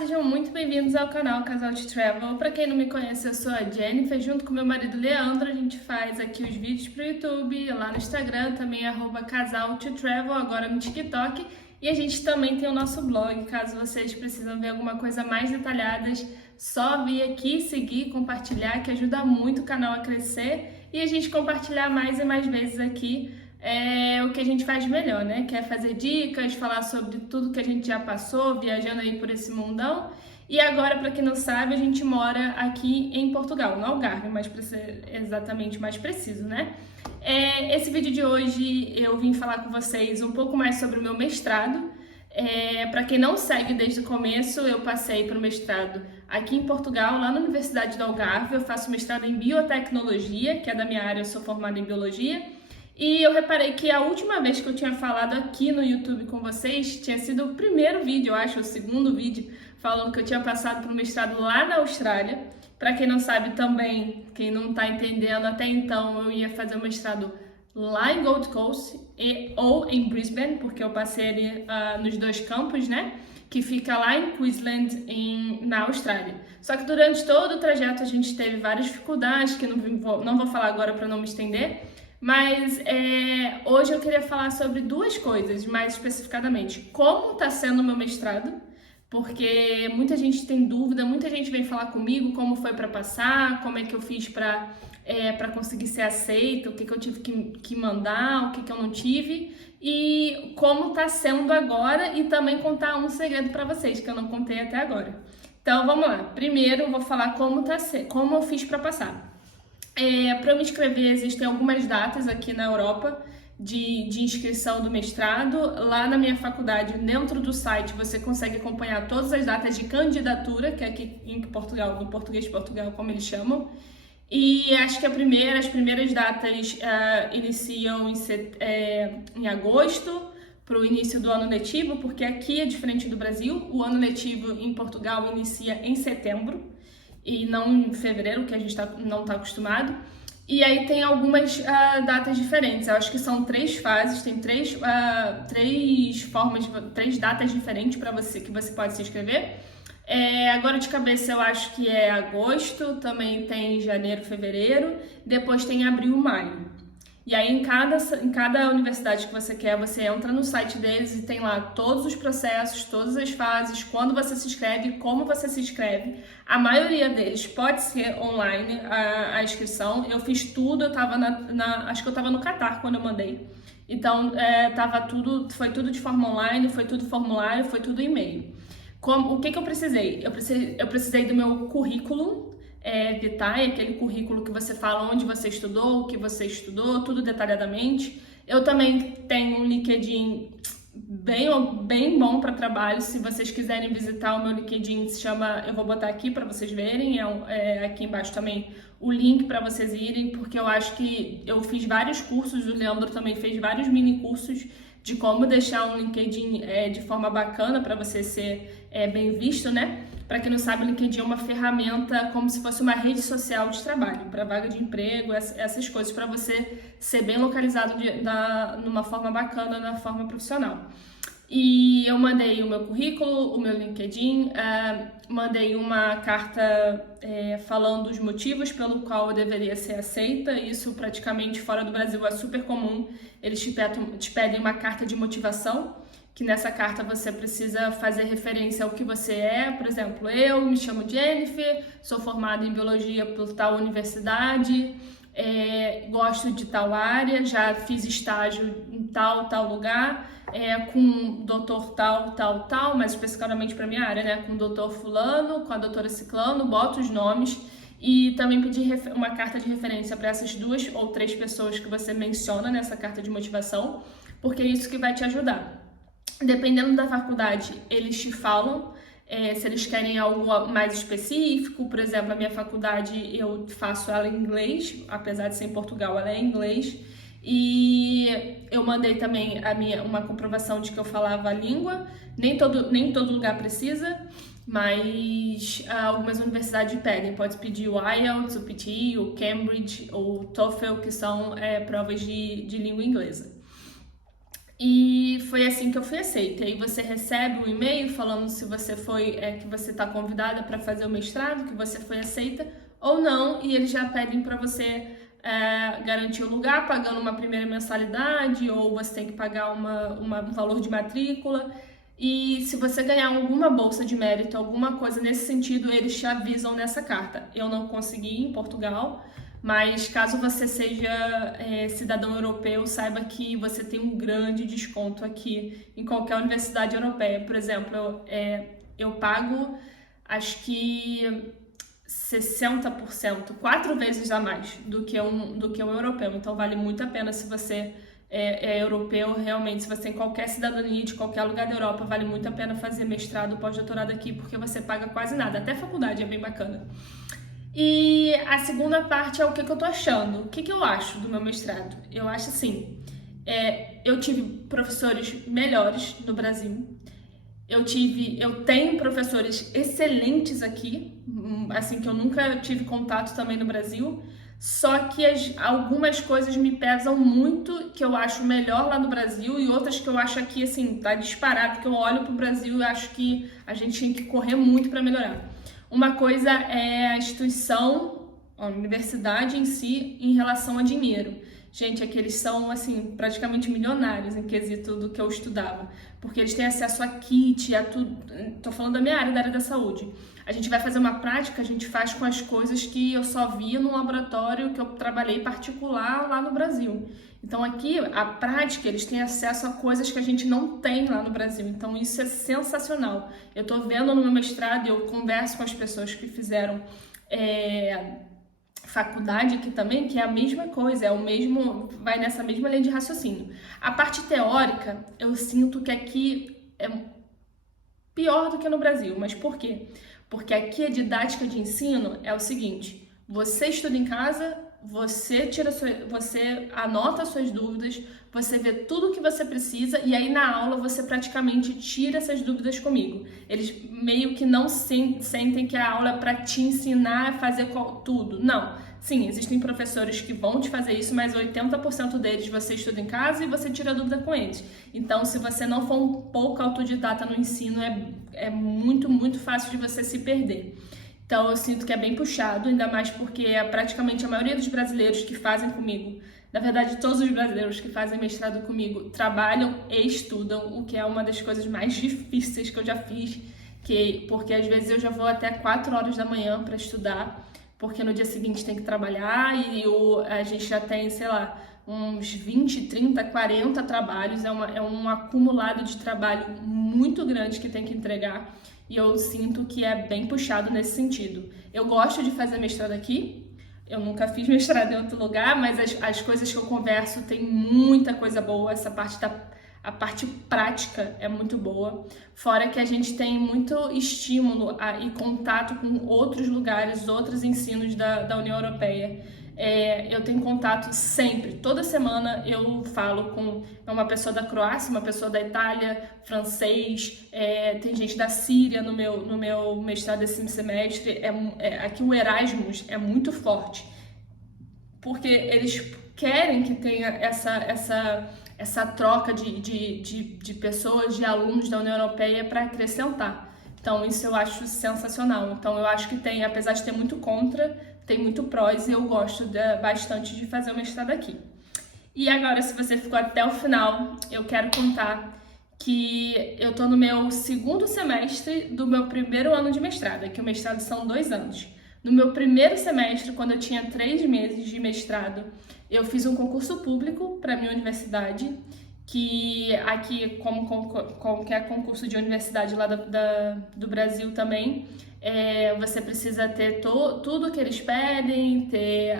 sejam muito bem-vindos ao canal Casal de Travel. Para quem não me conhece, eu sou a Jennifer, junto com meu marido Leandro, a gente faz aqui os vídeos pro YouTube, lá no Instagram, também @casal to travel, agora no TikTok, e a gente também tem o nosso blog, caso vocês precisam ver alguma coisa mais detalhadas, só vir aqui, seguir, compartilhar, que ajuda muito o canal a crescer e a gente compartilhar mais e mais vezes aqui o que a gente faz melhor, né? Que é fazer dicas, falar sobre tudo que a gente já passou, viajando aí por esse mundão. E agora, para quem não sabe, a gente mora aqui em Portugal, no Algarve, mas para ser exatamente mais preciso, né? Esse vídeo de hoje eu vim falar com vocês um pouco mais sobre o meu mestrado. Para quem não segue desde o começo, eu passei para o mestrado aqui em Portugal, lá na Universidade do Algarve. Eu faço mestrado em biotecnologia, que é da minha área, eu sou formada em biologia. E eu reparei que a última vez que eu tinha falado aqui no YouTube com vocês tinha sido o primeiro vídeo, eu acho, o segundo vídeo, falando que eu tinha passado por um mestrado lá na Austrália. Para quem não sabe também, quem não tá entendendo, até então eu ia fazer o mestrado lá em Gold Coast ou em Brisbane, porque eu passei ali nos dois campos, né? Que fica lá em Queensland, na Austrália. Só que durante todo o trajeto a gente teve várias dificuldades, que não vou falar agora para não me estender. Mas hoje eu queria falar sobre duas coisas, mais especificadamente. Como está sendo o meu mestrado, porque muita gente tem dúvida, muita gente vem falar comigo como foi para passar, como é que eu fiz para conseguir ser aceita, o que eu tive que mandar, o que eu não tive, e como está sendo agora, e também contar um segredo para vocês, que eu não contei até agora. Então vamos lá. Primeiro eu vou falar como eu fiz para passar. Para eu me inscrever, existem algumas datas aqui na Europa de inscrição do mestrado. Lá na minha faculdade, dentro do site, você consegue acompanhar todas as datas de candidatura, que é aqui em Portugal, no português de Portugal, como eles chamam. E acho que as primeiras datas iniciam em agosto, para o início do ano letivo, porque aqui é diferente do Brasil. O ano letivo em Portugal inicia em setembro e não em fevereiro, que a gente não está acostumado. E aí tem algumas datas diferentes. Eu acho que são 3 fases, tem três datas diferentes para você que você pode se inscrever. Agora de cabeça eu acho que é agosto, também tem janeiro, fevereiro, depois tem abril, maio. E aí em cada universidade que você quer, você entra no site deles e tem lá todos os processos, todas as fases, quando você se inscreve, como você se inscreve. A maioria deles pode ser online a inscrição. Eu fiz tudo, eu tava acho que eu tava no Catar quando eu mandei. Então foi tudo de forma online, foi tudo formulário, foi tudo e-mail. O que eu precisei? Eu precisei do meu currículo vitae, aquele currículo que você fala onde você estudou, o que você estudou, tudo detalhadamente. Eu também tenho um LinkedIn bem bom para trabalho. Se vocês quiserem visitar o meu LinkedIn, se chama, eu vou botar aqui para vocês verem, aqui embaixo também o link para vocês irem, porque eu acho que eu fiz vários cursos, o Leandro também fez vários mini cursos de como deixar um LinkedIn de forma bacana para você ser bem visto, né? Para quem não sabe, o LinkedIn é uma ferramenta como se fosse uma rede social de trabalho, para vaga de emprego, essas coisas, para você ser bem localizado numa forma bacana, na forma profissional. E eu mandei o meu currículo, o meu LinkedIn, mandei uma carta falando os motivos pelo qual eu deveria ser aceita. Isso praticamente fora do Brasil é super comum. Eles te pedem uma carta de motivação, que nessa carta você precisa fazer referência ao que você é. Por exemplo, eu me chamo Jennifer, sou formada em biologia por tal universidade, gosto de tal área, já fiz estágio em tal lugar, com doutor tal, mas especificamente para minha área, né? Com o doutor fulano, com a doutora ciclano, boto os nomes. E também pedi uma carta de referência para essas 2 ou 3 pessoas que você menciona nessa carta de motivação, porque é isso que vai te ajudar. Dependendo da faculdade, eles te falam se eles querem algo mais específico. Por exemplo, a minha faculdade eu faço ela em inglês, apesar de ser em Portugal, ela é em inglês. E eu mandei também uma comprovação de que eu falava a língua. Nem todo lugar precisa, mas algumas universidades pedem. Pode pedir o IELTS, o PTE, o Cambridge ou o TOEFL, que são provas de língua inglesa. E foi assim que eu fui aceita. Aí você recebe um e-mail falando se você foi, que você está convidada para fazer o mestrado, que você foi aceita ou não, e eles já pedem para você garantir o lugar pagando uma primeira mensalidade, ou você tem que pagar um valor de matrícula. E se você ganhar alguma bolsa de mérito, alguma coisa nesse sentido, eles te avisam nessa carta. Eu não consegui em Portugal, mas caso você seja cidadão europeu, saiba que você tem um grande desconto aqui em qualquer universidade europeia. Por exemplo, eu pago acho que 60%, 4 vezes a mais do que um europeu. Então vale muito a pena se você é europeu, realmente, se você tem qualquer cidadania de qualquer lugar da Europa, vale muito a pena fazer mestrado, pós-doutorado aqui, porque você paga quase nada. Até faculdade é bem bacana. E a segunda parte é o que eu tô achando. O que eu acho do meu mestrado? Eu acho assim, eu tive professores melhores no Brasil. Eu tenho professores excelentes aqui, assim, que eu nunca tive contato também no Brasil. Só que algumas coisas me pesam muito, que eu acho melhor lá no Brasil, e outras que eu acho aqui, assim, tá disparado, que eu olho pro Brasil e acho que a gente tinha que correr muito para melhorar. Uma coisa é a instituição, a universidade em si, em relação a dinheiro. Gente, aqui eles são, assim, praticamente milionários em quesito do que eu estudava. Porque eles têm acesso a kit, a tudo. Tô falando da minha área, da área da saúde. A gente vai fazer uma prática, a gente faz com as coisas que eu só via no laboratório que eu trabalhei particular lá no Brasil. Então aqui, a prática, eles têm acesso a coisas que a gente não tem lá no Brasil. Então isso é sensacional. Eu tô vendo no meu mestrado, eu converso com as pessoas que fizeram faculdade aqui também, que é a mesma coisa, vai nessa mesma linha de raciocínio. A parte teórica, eu sinto que aqui é pior do que no Brasil. Mas por quê? Porque aqui a didática de ensino é o seguinte: você estuda em casa, você anota suas dúvidas, você vê tudo o que você precisa e aí na aula você praticamente tira essas dúvidas comigo. Eles meio que não sentem que a aula é para te ensinar a fazer tudo. Não. Sim, existem professores que vão te fazer isso, mas 80% deles você estuda em casa e você tira dúvida com eles. Então, se você não for um pouco autodidata no ensino, é muito, muito fácil de você se perder. Então, eu sinto que é bem puxado, ainda mais porque praticamente a maioria dos brasileiros que fazem comigo, na verdade, todos os brasileiros que fazem mestrado comigo, trabalham e estudam, o que é uma das coisas mais difíceis que eu já fiz, porque às vezes eu já vou até 4 horas da manhã para estudar, porque no dia seguinte tem que trabalhar e a gente já tem, sei lá, uns 20, 30, 40 trabalhos, é um acumulado de trabalho muito grande que tem que entregar e eu sinto que é bem puxado nesse sentido. Eu gosto de fazer mestrado aqui, eu nunca fiz mestrado em outro lugar, mas as coisas que eu converso tem muita coisa boa, a parte prática é muito boa, fora que a gente tem muito estímulo e contato com outros lugares, outros ensinos da União Europeia. Eu tenho contato sempre, toda semana eu falo com uma pessoa da Croácia, uma pessoa da Itália, francês, tem gente da Síria no meu mestrado esse semestre. Aqui o Erasmus é muito forte, porque eles querem que tenha essa troca de pessoas, de alunos da União Europeia para acrescentar. Então isso eu acho sensacional. Então eu acho que apesar de ter muito contra, tem muito prós e eu gosto bastante de fazer o mestrado aqui. E agora, se você ficou até o final, eu quero contar que eu tô no meu segundo semestre do meu primeiro ano de mestrado, que o mestrado são 2 anos. No meu primeiro semestre, quando eu tinha 3 meses de mestrado, eu fiz um concurso público para minha universidade, que aqui, como qualquer concurso de universidade lá do Brasil também, você precisa ter tudo que eles pedem, ter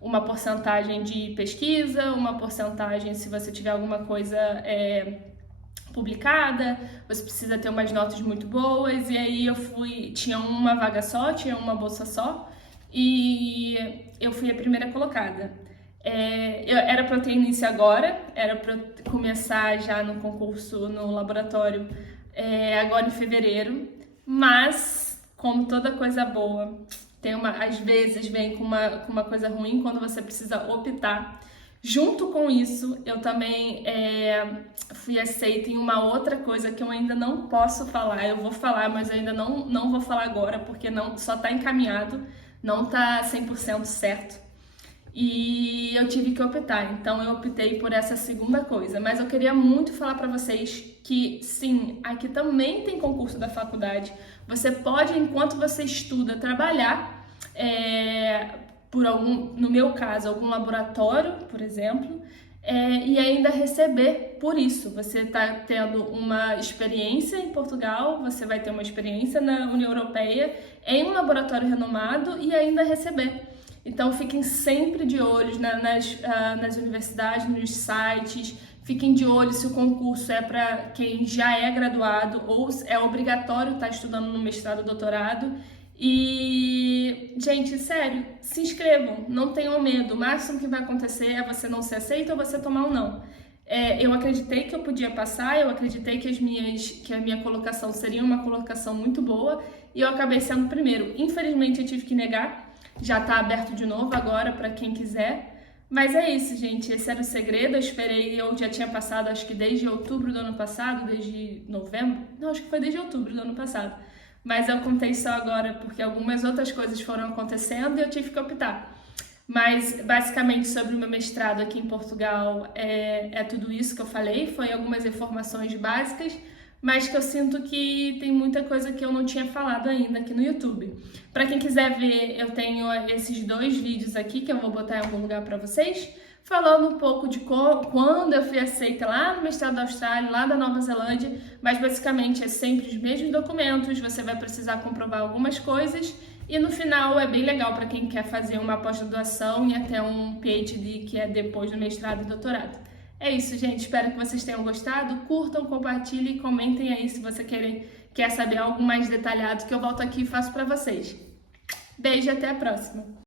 uma porcentagem de pesquisa, uma porcentagem se você tiver alguma coisa publicada, você precisa ter umas notas muito boas, e aí tinha uma vaga só, tinha uma bolsa só, e eu fui a primeira colocada. Era para eu ter início agora, era para eu começar já no concurso, no laboratório, agora em fevereiro, mas, como toda coisa boa, às vezes vem com uma coisa ruim quando você precisa optar. Junto com isso, eu também fui aceita em uma outra coisa que eu ainda não posso falar. Eu vou falar, mas eu ainda não vou falar agora, porque não só está encaminhado, não está 100% certo. E eu tive que optar, então eu optei por essa segunda coisa. Mas eu queria muito falar para vocês que sim, aqui também tem concurso da faculdade. Você pode, enquanto você estuda, trabalhar por no meu caso, algum laboratório, por exemplo, e ainda receber por isso. Você está tendo uma experiência em Portugal, você vai ter uma experiência na União Europeia, em um laboratório renomado e ainda receber. Então, fiquem sempre de olho nas universidades, nos sites. Fiquem de olho se o concurso é para quem já é graduado ou é obrigatório estar estudando no mestrado ou doutorado. E, gente, sério, se inscrevam, não tenham medo. O máximo que vai acontecer é você não ser aceito ou você tomar um não. Eu acreditei que eu podia passar, eu acreditei que a minha colocação seria uma colocação muito boa e eu acabei sendo primeiro. Infelizmente, eu tive que negar. Já tá aberto de novo agora para quem quiser. Mas é isso, gente. Esse era o segredo. Eu já tinha passado, acho que desde outubro do ano passado, desde novembro. Não, acho que foi desde outubro do ano passado. Mas eu contei só agora porque algumas outras coisas foram acontecendo e eu tive que optar. Mas, basicamente, sobre o meu mestrado aqui em Portugal, é tudo isso que eu falei. Foi algumas informações básicas, mas que eu sinto que tem muita coisa que eu não tinha falado ainda aqui no YouTube. Para quem quiser ver, eu tenho esses 2 vídeos aqui que eu vou botar em algum lugar para vocês, falando um pouco de quando eu fui aceita lá no mestrado da Austrália, lá da Nova Zelândia, mas basicamente é sempre os mesmos documentos, você vai precisar comprovar algumas coisas e no final é bem legal para quem quer fazer uma pós-graduação e até um PhD, que é depois do mestrado e doutorado. É isso, gente. Espero que vocês tenham gostado. Curtam, compartilhem e comentem aí se você quer saber algo mais detalhado que eu volto aqui e faço para vocês. Beijo e até a próxima!